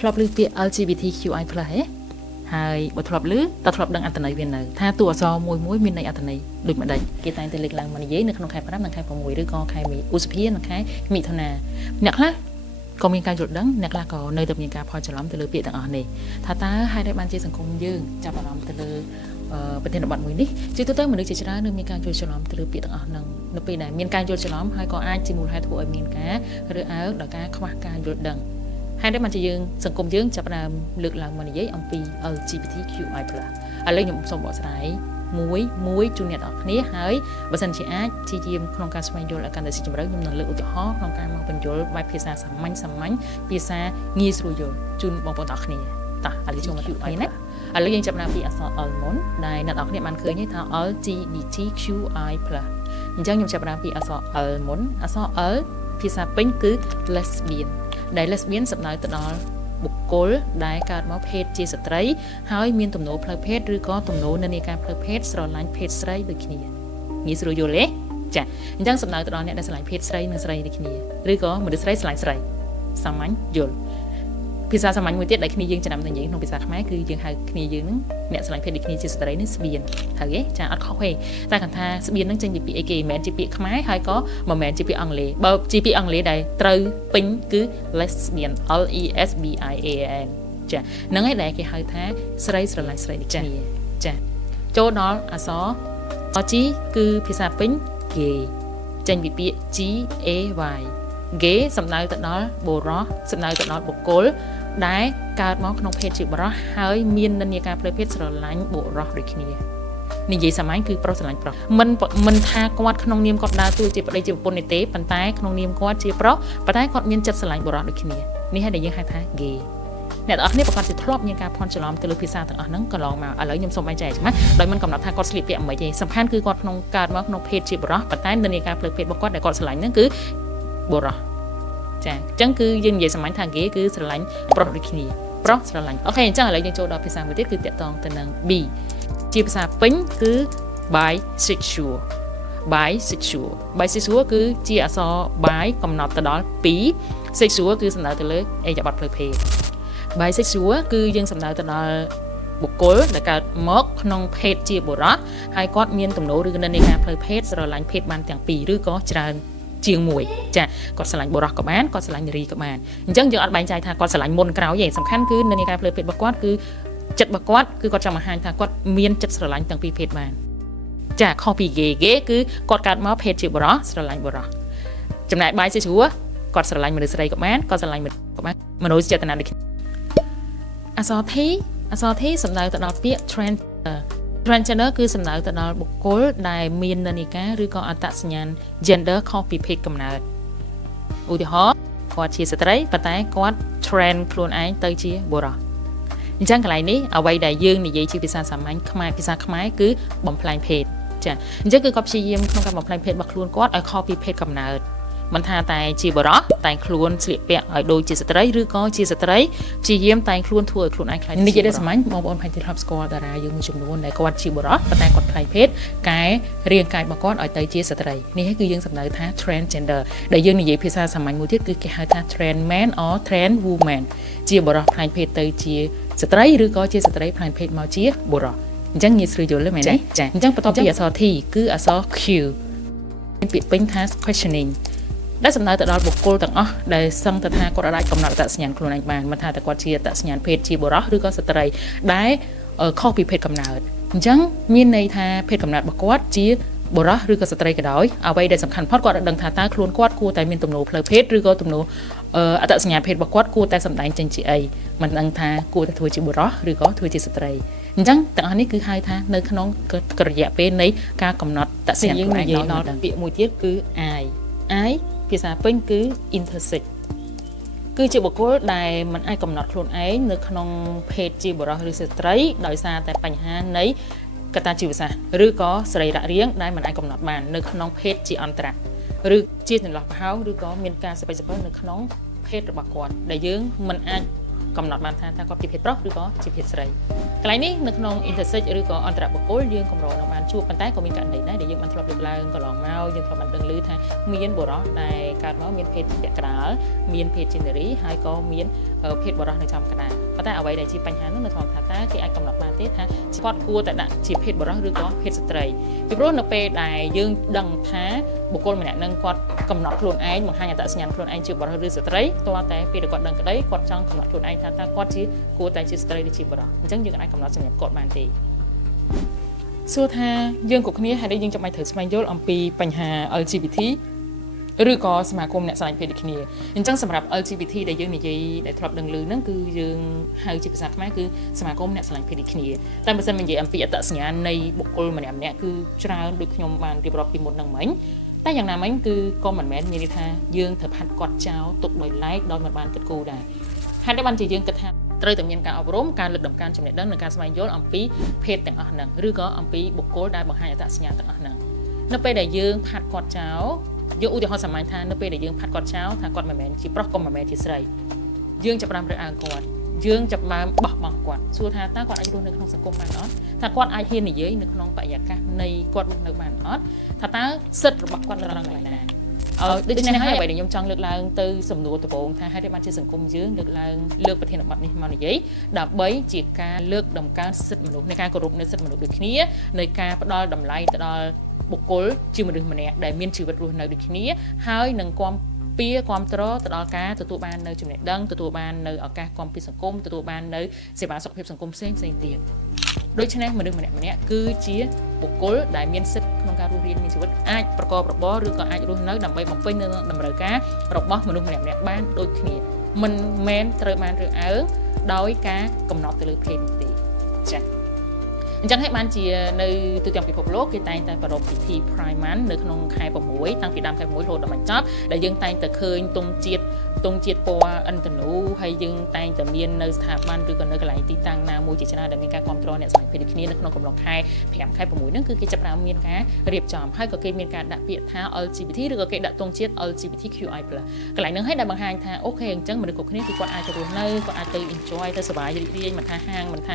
ធ្លាប់ឮពាក្យ LGBTQI+ ហ៎ហើយបើធ្លាប់ឮតើធ្លាប់ដឹងអត្ថន័យវានៅថាតួអក្សរមួយមានន័យអត្ថន័យដូចម្ដេចគេតែងតែលើកឡើងមកនិយាយនៅក្នុងខែ5និងខែ6ឬក៏ខែឧសភានិងខែមិថុនាអ្នកខ្លះក៏មានការយល់ដឹងអ្នកខ្លះក៏នៅតែមានការផលច្រឡំទៅលើពាក្យទាំងអស់នេះថាតើហេតុអីបានជាសង្គមយើងចាប់អារម្មណ៍ទៅលើប្រធានបទមួយនេះជាទូទៅមនុស្សជាច្រើននឹងមានការយល់ច្រឡំទៅលើពាក្យទាំងអស់ហ្នឹងនៅពេលដែលមានការយល់ច្រឡំហើយក៏អាចជាមូលហេតុធ្វើឲ្យមានការរើសអើងដោយការខ្វះការយល់ដឹងហើយដែលមកជាយើងសង្គមយើងចាប់ផ្ដើមលើកឡើងមកនិយាយអំពី LGBTQI+ ឥឡូវខ្ញុំសូមបកស្រាយមួយជូនអ្នកនរគ្នាហើយបើសិនជាអាចជាយាមក្នុងការស្វែងយល់ឲ្យកាន់តែស៊ីជម្រៅខ្ញុំនឹងលើកឧទាហរណ៍ក្នុងការមកបញ្យល់បែបភាសាសាមញ្ញភាសាងាយស្រួលយល់ជូនបងប្អូនទាំងគ្នាតោះឥឡូវចូលមកទីណាឥឡូវយើងចាប់ផ្ដើមពីអក្សរ L មុនដែលអ្នកនរគ្នាបានឃើញថា LGBTQI+ អញ្ចឹងខ្ញុំចាប់ផ្ដើមពីអក្សរ L មុនអក្សរ L ភាសាពេញគឺ lesbian ដែល lesbian សំដៅទៅដល់បុគ្គលដែលកើតមកភេទជាស្ត្រីហើយមានទំនោរផ្លូវភេទឬក៏ទំនោរនិន្នាការផ្លូវភេទស្រឡាញ់ភេទស្រីដូចគ្នាងាយស្រួលយល់ទេចាអញ្ចឹងសំដៅទៅដល់អ្នកដែលស្រឡាញ់ភេទស្រីនិងស្រីដូចគ្នាឬក៏មនុស្សស្រីស្រឡាញ់ស្រីសាមញ្ញយល់ភាសាសាមញ្ញមួយទៀតដែលគ្នាយើងចំណាំតែនិយាយក្នុងភាសាខ្មែរគឺយើងហៅគ្នាយើងហ្នឹងអ្នកស្រឡាញ់ភេទដូចគ្នាជាស្ត្រីនេះស្បៀនត្រូវទេចាអត់ខុសទេតែគាត់ថាស្បៀនហ្នឹងចេញពីពាក្យអីគេមិនមែនជាពាក្យខ្មែរហើយក៏មិនមែនជាពាក្យអង់គ្លេសបើជាពាក្យអង់គ្លេសដែលត្រូវពេញគឺ lesbian LESBIAN ចាហ្នឹងឯងដែលគេហៅថាស្រីស្រឡាញ់ស្រីដូចគ្នាចាចូលដល់អក្សរ G គឺភាសាពេញ gay ចេញពីពាក្យ GAY gay សំដៅទៅដល់បុរសសំដៅទៅដល់បុគ្គលដែលកើតមកក្នុងភេទជាបុរសហើយមាននិន្នាការផ្លូវភេទស្រឡាញ់បុរសដូចគ្នានិយាយសាមញ្ញគឺប្រុសស្រឡាញ់ប្រុសមិនថាគាត់ក្នុងនាមគាត់ដើរតួជាប្តីជាប្រពន្ធនេះទេប៉ុន្តែក្នុងនាមគាត់ជាប្រុសប៉ុន្តែគាត់មានចិត្តស្រឡាញ់បុរសដូចគ្នានេះហើយដែលយើងហៅថា gay អ្នកទាំងអស់គ្នាប្រកាសជាធ្លាប់មានការភ័ន្តច្រឡំទៅលើភាសាទាំងអស់ហ្នឹងកន្លងមកឥឡូវខ្ញុំសូមបែងចែកច្បាស់ដោយមិនកំណត់ថាគាត់ស្លៀកពាក់មិនទេសំខាន់គឺគាត់ក្នុងកើតមកក្នុងភេទជាបុរសប៉ុន្តែនិន្នាការផ្លូវភេទរបស់គាត់ដែលគាត់ស្រឡាញ់ហ្នឹងគឺបុរសចាអញ្ចឹងគឺយើងនិយាយសាមញ្ញថា gay គឺស្រឡាញ់ប្រុសដូចគ្នាប្រុសស្រឡាញ់អូខេអញ្ចឹងឥឡូវយើងចូលដល់ភាសាមួយទៀតគឺតាក់ទងទៅនឹង B ជាភាសាពេញគឺ bisexual bisexual គឺជាអក្សរ bi កំណត់ទៅដល់2 sexual គឺសំដៅទៅលើអិយប័ត្រផ្លូវភេទ bisexual គឺយើងសំដៅទៅដល់បុគ្គលដែលកើតមកក្នុងភេទជាបុរសហើយគាត់មានទំនោរឬនិន្នាការផ្លូវភេទស្រឡាញ់ភេទបានទាំងពីរឬក៏ច្រើនជាងមួយចាគាត់ស្រឡាញ់បុរសក៏បានគាត់ស្រឡាញ់នារីក៏បានអញ្ចឹងយើងអត់បែងចែកថាគាត់ស្រឡាញ់មុនក្រោយទេសំខាន់គឺនិន្នាការផ្លូវភេទរបស់គាត់គឺចិត្តរបស់គាត់គឺគាត់ចង់បង្ហាញថាគាត់មានចិត្តស្រឡាញ់ទាំងពីរភេទបានចាខុសពី gay គឺគាត់កើតមកភេទជាបុរសស្រឡាញ់បុរសចំណែក bisexual គាត់ស្រឡាញ់មនុស្សស្រីក៏បានគាត់ស្រឡាញ់មនុស្សក៏បានមនោចេតនាដូចគ្នាអក្សរ T សំដៅទៅដល់ពាក្យ transgender គឺសំដៅទៅដល់បុគ្គលដែលមាននិន្នាការឬក៏អត្តសញ្ញាណ gender ខុសពីភេទកំណើតឧទាហរណ៍គាត់ជាស្ត្រីប៉ុន្តែគាត់ trans ខ្លួនឯងទៅជាបុរសអញ្ចឹងកន្លែងនេះអ្វីដែលយើងនិយាយជាភាសាសាមញ្ញខ្មែរភាសាខ្មែរគឺបំផ្លាញភេទចាអញ្ចឹងគឺគាត់ព្យាយាមក្នុងការបំផ្លាញភេទរបស់ខ្លួនគាត់ឲ្យខុសពីភេទកំណើតមិនថាតែជាបុរសតែខ្លួនស្លៀកពាក់ឲ្យដូចជាស្ត្រីឬក៏ជាស្ត្រីព្យាយាមតែខ្លួនធ្វើឲ្យខ្លួនឯងខ្លាចនិយាយតែសាមញ្ញបងប្អូនផែនទីធ្លាប់ស្គាល់តារាយើងមួយចំនួនដែលគាត់ជាបុរសប៉ុន្តែគាត់ផ្លាយភេទកែរាងកាយរបស់គាត់ឲ្យទៅជាស្ត្រីនេះគឺយើងសំដៅថា transgender ដែលយើងនិយាយភាសាសាមញ្ញមួយទៀតគឺគេហៅថា trans man or trans woman ជាបុរសផ្លាយភេទទៅជាស្ត្រីឬក៏ជាស្ត្រីផ្លាយភេទមកជាបុរសអញ្ចឹងងាយស្រួលយល់ទេមែនទេចាអញ្ចឹងបន្ទាប់ពីអក្សរ T គឺអក្សរ Q មានពាក្យពេញថា questioningដែលសំដៅទៅដល់បុគ្គលទាំងអស់ដែលសឹងទៅថាគាត់អាចកំណត់អត្តសញ្ញាណខ្លួនឯងបានមិនថាតែគាត់ជាអត្តសញ្ញាណភេទជាបុរសឬក៏ស្ត្រីដែលខុសពីភេទកំណើតអញ្ចឹងមានន័យថាភេទកំណើតរបស់គាត់ជាបុរសឬក៏ស្ត្រីក៏ដោយអ្វីដែលសំខាន់ផុតគាត់ដឹងថាតើខ្លួនគាត់គួរតែមានទំនោរផ្លូវភេទឬក៏ទំនោរអត្តសញ្ញាណភេទរបស់គាត់គួរតែសម្ដែងចេញជាអីមិនដឹងថាគួរតែធ្វើជាបុរសឬក៏ធ្វើជាស្ត្រីអញ្ចឹងទាំងអស់នេះគឺហៅថានៅក្នុងរយៈពេលនៃការកំណត់អត្តសញ្ញាណខ្លួនឯងដល់ពាក្យមួយទៀតគឺ I ភាសាពេញគឺ intersex គឺជាបុគ្គលដែលមិនអាចកំណត់ខ្លួនឯងនៅក្នុងភេទជាបុរសឬស្ត្រីដោយសារតែបញ្ហានៃកត្តាជីវសាស្ត្រឬក៏សរីរៈរាងដែលមិនអាចកំណត់បាននៅក្នុងភេទជាអន្តរឬជាចន្លោះប្រហោងឬក៏មានការសពេចសពិលនៅក្នុងភេទរបស់គាត់ដែលយើងមិនអាច កំណត់បានថាគាត់ជាភេទប្រុសឬក៏ជាភេទស្រីកន្លែងនេះនៅក្នុង intersex ឬក៏អន្តរបុគ្គលយើងកម្រនឹងបានជួបប៉ុន្តែក៏មានករណីដែរដែលយើងបានធ្លាប់លើកឡើងកន្លងមកយើងធ្លាប់បានដឹងឮថាមានបុរសដែលកើតមកមានភេទពាក់កណ្ដាលមានភេទ gender ហើយក៏មានភេទបុរសនៅចំកណ្ដាលប៉ុន្តែអ្វីដែលជាបញ្ហានោះនៅត្រង់ថាតើគេអាចកំណត់បានទេថាគាត់គួរតែដាក់ជាភេទបុរសឬក៏ភេទស្ត្រីពីព្រោះនៅពេលដែលយើងដឹងថាបុគ្គលម្នាក់នឹងគាត់កំណត់ខ្លួនឯងបង្ហាញអត្តសញ្ញាណខ្លួនឯងជាបុរសឬស្ត្រីតើតែពេលដែលគាត់ដឹងក្តីគាត់ចង់កំណត់ខ្លួនឯងថាតើគាត់ជាគួរតែជាស្ត្រីឬជាបុរសអញ្ចឹងយើងអាចកំណត់សម្រាប់គាត់បានទេសួរថាយើងគ្រប់គ្នាហើយយើងចាំបាច់ត្រូវស្វែងយល់អំពីបញ្ហា LGBT ឬក៏សមាគមអ្នកស្រឡាញ់ភេទដូចគ្នាអញ្ចឹងសម្រាប់ LGBT ដែលយើងនិយាយដែលធ្លាប់ដឹងឮហ្នឹងគឺយើងហៅជាភាសាខ្មែរគឺសមាគមអ្នកស្រឡាញ់ភេទដូចគ្នាតែបើសិននិយាយអំពីអត្តសញ្ញាណនៃបុគ្គលម្នាក់ៗគឺច្រើនដូចខ្ញុំបានរៀបរាប់ពីមុនហ្នឹងមិញតែយ៉ាងណាមិញគឺក៏មិនមែនមានន័យថាយើងត្រូវផាត់គាត់ចោលទុកដោយឡែកដោយមិនបានគិតគូរដែរហើយតែបានជាយើងគិតថាត្រូវតែមានការអប់រំការលើកដំកើងចំណេះដឹងនិងការស្វែងយល់អំពីភេទទាំងអស់ហ្នឹងឬក៏អំពីបុគ្គលដែលបង្ហាញអត្តសញ្ញាណទាំងអស់ហ្នឹងនៅពេលដែលយើងផាត់គាត់ចោលយកឧទាហរណ៍សាមញ្ញថានៅពេលដែលយើងផាត់គាត់ចោលថាគាត់មិនមែនជាប្រុសក៏មិនមែនជាស្រីយើងចាប់ផ្ដើមរើសអើងគាត់យើងចាប់ផ្ដើមបោះបង់គាត់សួរថាតើគាត់អាចរស់នៅក្នុងសង្គមបានអត់ថាគាត់អាចហ៊ាននិយាយនៅក្នុងបរិយាកាសនៃគាត់រស់នៅបានអត់ថាតើសិទ្ធិរបស់គាត់នៅក្នុងកន្លែងណាដូច្នេះហើយអ្វីដែលខ្ញុំចង់លើកឡើងទៅសំណួរដំបូងថាហេតុអីបានជាសង្គមយើងលើកប្រធានបទនេះមកនិយាយដើម្បីជាការលើកដំកើងសិទ្ធិមនុស្សនៃការគោរពនៅសិទ្ធិមនុស្សដូចគ្នានៃការផ្ដល់តម្លៃទៅដល់បុគ្គលជាមនុស្សម្នាក់ដែលមានជីវិតរស់នៅដូចគ្នាហើយនឹងគាំទ្រទៅដល់ការទទួលបាននៅចំណេះដឹងទទួលបាននៅឱកាសគាំពីសង្គមទទួលបាននៅសេវាសុខភាពសង្គមផ្សេងទៀតដូច្នេះមនុស្សម្នាក់គឺជាបុគ្គលដែលមានសិទ្ធិក្នុងការរស់រានមានជីវិតអាចប្រកបរបរឬក៏អាចរស់នៅដើម្បីបំពេញនៅតម្រូវការរបស់មនុស្សម្នាក់ៗបានដូចគ្នាមិនមែនត្រូវបានរើសអើងដោយការកំណត់ទៅលើភេទនេះទេចា៎អញ្ចឹងហើយបានជានៅទូទាំងពិភពលោកគេតែងតែប្រារព្ធពិធី Pride Month នៅក្នុងខែ6តាំងពីដើមខែ6រហូតដល់បញ្ចប់ដែលយើងតែងតែឃើញទង់ជាតិពណ៌ឥន្ទនូហើយយើងតែងតែមាននៅស្ថាប័នឬក៏នៅកន្លែងទីតាំងណាមួយជាច្រើនដែលមានការគ្រប់គ្រងអ្នកស្វែងភេទគ្នានៅក្នុងកំឡុងខែ5ខែ6ហ្នឹងគឺគេចាប់ផ្ដើមមានការរៀបចំហើយក៏គេមានការដាក់ពាក្យថា LGBT ឬក៏គេដាក់ទង់ជាតិ LGBTQI+ កន្លែងហ្នឹងហើយដែលបង្ហាញថាអូខេអញ្ចឹងមនុស្សគ្រប់គ្នាគឺគាត់អាចទៅរស់នៅគាត់អាចទៅ enjoy ទៅសប្បាយរីករាយមិនថាហាងមិនថា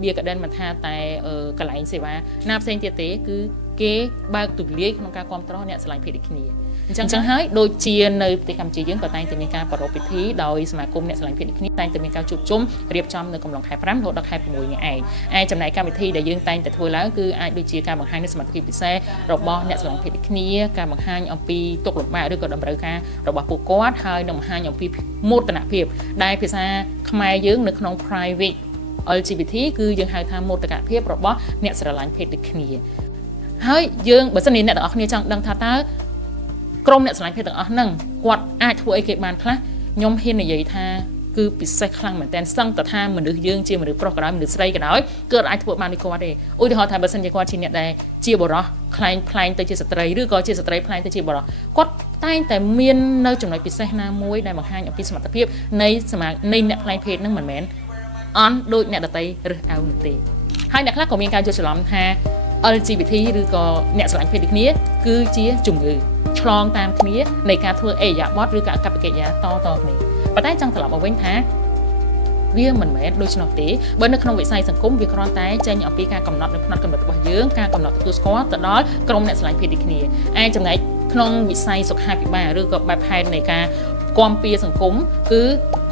bia garden មិនថាតែកន្លែងសេវាណាផ្សេងទៀតទេគឺគេបើកទូលាយក្នុងការគ្រប់គ្រងអ្នកស្រឡាញ់ភេទដូចគ្នាអញ្ចឹងហើយដូចជានៅប្រទេសកម្ពុជាយើងក៏តែងតែមានការប្រារព្ធពិធីដោយសមាគមអ្នកស្រឡាញ់ភេទដូចគ្នាតែងតែមានការជួបជុំរៀបចំនៅកំឡុងខែ5រហូតដល់ខែ6នេះឯងចំណែកកម្មវិធីដែលយើងតែងតែធ្វើឡើងគឺអាចដូចជាការបង្ហាញនូវសមត្ថភាពពិសេសរបស់អ្នកស្រឡាញ់ភេទដូចគ្នាការបង្ហាញអំពីទុក្ខលំបាកឬក៏តម្រូវការរបស់ពួកគាត់ហើយនឹងបង្ហាញអំពីមោទនភាពដែលភាសាខ្មែរយើងនៅក្នុង private LGBT គឺយើងហៅថាមោទកភាពរបស់អ្នកស្រឡាញ់ភេទដូចគ្នាហើយយើងបើសិនជាអ្នកទាំងអស់គ្នាចង់ដឹងថាតើក្រុមអ្នកស្រឡាញ់ភេទទាំងអស់ហ្នឹងគាត់អាចធ្វើអីគេបានខ្លះខ្ញុំហ៊ាននិយាយថាគឺពិសេសខ្លាំងមែនតើសឹងតែថាមនុស្សយើងជាមនុស្សប្រុសក៏ដោយមនុស្សស្រីក៏ដោយគឺអាចធ្វើបានដូចគាត់ទេឧទាហរណ៍ថាបើសិនជាគាត់ជាអ្នកដែលជាបុរសខ្លែងទៅជាស្ត្រីឬក៏ជាស្ត្រីខ្លែងទៅជាបុរសគាត់តែងតែមាននៅចំណុចពិសេសណាមួយដែលបង្ហាញអំពីសមត្ថភាពនៃអ្នកខ្លែងភេទហ្នឹងមិនមែនអន់ដូចអ្នកដតីរើសអើងនោះទេហើយអ្នកខ្លះក៏មានការយល់ច្រឡំថា LGBT ឬក៏អ្នកស្រឡាញ់ភេទដូចគ្នាគឺជាជំងឺឆ្លងតាមគ្នានៃការធ្វើអេយ៉ាបតឬក៏អកប្បកិរិយាតគ្នាប៉ុន្តែចង់ត្រឡប់មកវិញថាវាមិនមែនដូច្នោះទេបើនៅក្នុងវិស័យសង្គមវាគ្រាន់តែចេញអំពីការកំណត់នៅផ្នត់គំនិតរបស់យើងការកំណត់ទទួលស្គាល់ទៅដល់ក្រុមអ្នកស្រឡាញ់ភេទដូចគ្នាចំណែកក្នុងវិស័យសុខាភិបាលឬក៏បែបផែននៃការគាំពៀសង្គមគឺ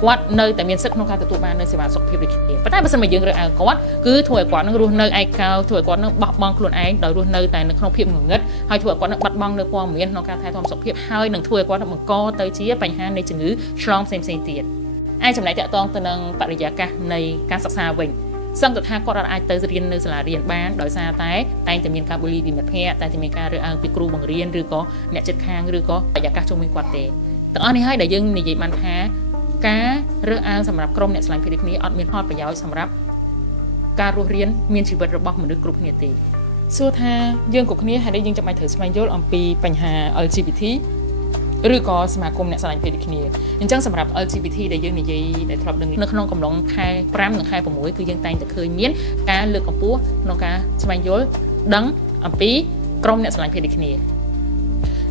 គាត់នៅតែមានសិទ្ធិក្នុងការទទួលបាននូវសេវាសុខភាពដូចគ្នាប៉ុន្តែបើសិនមកយើងរើសអើងគាត់គឺធ្វើឲ្យគាត់នឹងរស់នៅឯកោធ្វើឲ្យគាត់នឹងបោះបង់ខ្លួនឯងដោយរស់នៅតែនៅក្នុងភាពងងឹតហើយធ្វើឲ្យគាត់នឹងបាត់បង់នៅព័ត៌មានក្នុងការថែទាំសុខភាពហើយនឹងធ្វើឲ្យគាត់នឹងបង្កទៅជាបញ្ហានៃជំងឺឆ្លងផ្សេងទៀតចំណែកតាក់ទងទៅនឹងបរិយាកាសនៃការសិក្សាវិញសឹងទៅថាគាត់អាចទៅរៀននៅសាលារៀនបានដោយសារតែតែងតែមានការបូលីពីមិត្តភ័ក្តិតែមានការរើសអើងពីគ្រូបង្រៀនឬក៏អ្នកជិតខាងឬក៏បរិយាកាសជុំវិញគាត់ទេទាំងអស់នេះហើយដែលយើងនិយាយបានថាការរើសអើងសម្រាប់ក្រុមអ្នកស្រឡាញ់ភេទដូចគ្នាអត់មានផលប្រយោជន៍សម្រាប់ការរស់រានមានជីវិតរបស់មនុស្សគ្រប់គ្នាទេសួរថាយើងគ្រប់គ្នាហើយយើងចាំបាច់ត្រូវស្វែងយល់អំពីបញ្ហា LGBT ឬក៏សមាគមអ្នកស្រឡាញ់ភេទដូចគ្នាអញ្ចឹងសម្រាប់ LGBT ដែលយើងនិយាយដែលធ្លាប់ដឹងនៅក្នុងកំឡុងខែ5និងខែ6គឺយើងតែងតែឃើញមានការលើកកម្ពស់ក្នុងការស្វែងយល់ដឹងអំពីក្រុមអ្នកស្រឡាញ់ភេទដូចគ្ន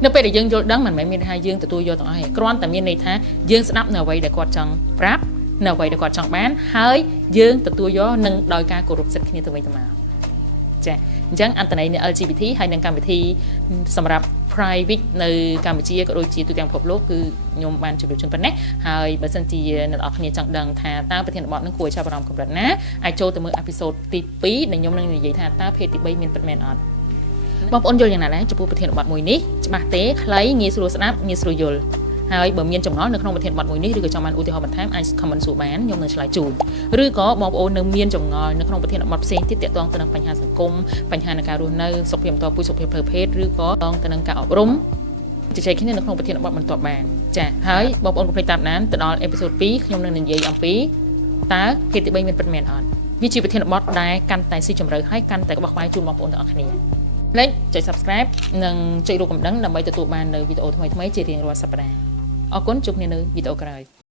ានៅពេលដែលយើងយល់ដឹងមិនមែនមានថាយើងទទួលយកទាំងអស់ទេគ្រាន់តែមានន័យថាយើងស្ដាប់នៅអ្វីដែលគាត់ចង់ប្រាប់ នៅអ្វីដែលគាត់ចង់បានហើយយើងទទួលយកនឹងដោយការគោរពសិទ្ធិគ្នាទៅវិញទៅមកចាអញ្ចឹងអន្តន័យនៃ LGBT ហើយនឹងកម្មវិធីសម្រាប់ private នៅកម្ពុជាក៏ដូចជាទូទាំងពិភពលោកគឺខ្ញុំបានជម្រាបជូនប៉ុណ្ណេះហើយបើសិនជាអ្នកនរគ្នាចង់ដឹងថាតើប្រធានបទនឹងគួរឲ្យចាប់អារម្មណ៍កម្រិតណាអាចចូលទៅមើលអេពីសូតទី2ដែលខ្ញុំនឹងនិយាយថាតើភេទទី3មានពិតមែនអត់បងប្អូនយល់យ៉ាងណាដែរចំពោះប្រធានបទមួយនេះច្បាស់ទេខ្លីងាយស្រួលស្ដាប់ងាយស្រួលយល់ហើយបើមានចម្ងល់នៅក្នុងប្រធានបទមួយនេះឬក៏ចង់បានឧទាហរណ៍បន្ថែមអាច comment សួរបានខ្ញុំនឹងឆ្លើយជូនឬក៏បងប្អូននៅមានចម្ងល់នៅក្នុងប្រធានបទផ្សេងទៀតទាក់ទងទៅនឹងបញ្ហាសង្គមបញ្ហានៃការរស់នៅសុខភាពបន្តពូជសុខភាពផ្លូវភេទឬក៏តងទៅនឹងការអប់រំជជែកគ្នានៅក្នុងប្រធានបទបន្ទាប់បានចាហើយបងប្អូនកុំភ្លេចតាមដានទៅដល់អេពីសូត2ខ្ញុំនឹងនិយាយអំពីតើភេទទី3មានពិតមែនអត់វាជាប្រធានបទដែលកាន់តែស៊ីជម្រៅហើយកាន់តែក្បោះក្បាយជូនបងប្អូនទាំងអស់គ្នាលេចចុច Subscribe និងចុចរូបកណ្ដឹងដើម្បីទទួលបាននៅវីដេអូថ្មីៗជារៀងរាល់សប្តាហ៍អរគុណជួបគ្នានៅវីដេអូក្រោយ